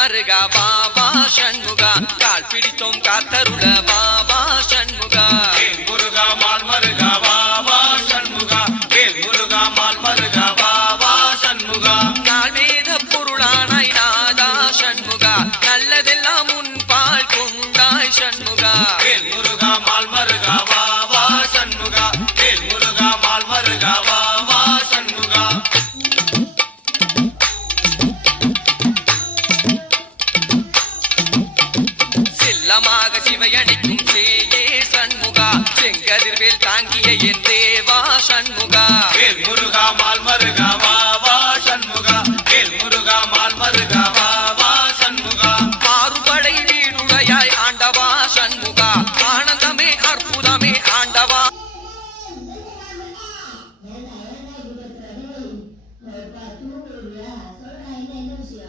மருகா பாபா சண்முகா கால் பிடித்தோம் காத்தருள பாபா சண்முகா முருகா மால் மருகா பாபா சண்முகா முருகா மால் மருகா பாபா சண்முகா நாள் வேத பொருளானாய் நாதா சண்முகா நல்லதெல்லாம் முன்பால் கொண்டாய் சண்முகா முருகா மால் மருகா பாபா சண்முகா முருகா மால் மருகா பாபா சண்முகா செல்லமாக சிவையணிக்கும் சேயே சண்முகா செங்கதிர்வேல் தாங்கிய என் தேவா சண்முகா முருகா மால் மருகா பாபா சண்முகா முருகா மால் மருகா பாபா சண்முகா மாறுபடை வீடுடையாய் ஆண்டவா சண்முகா ஆனந்தமே அற்புதமே ஆண்டவா Para tú, ¿verdad? Solo hay negocio.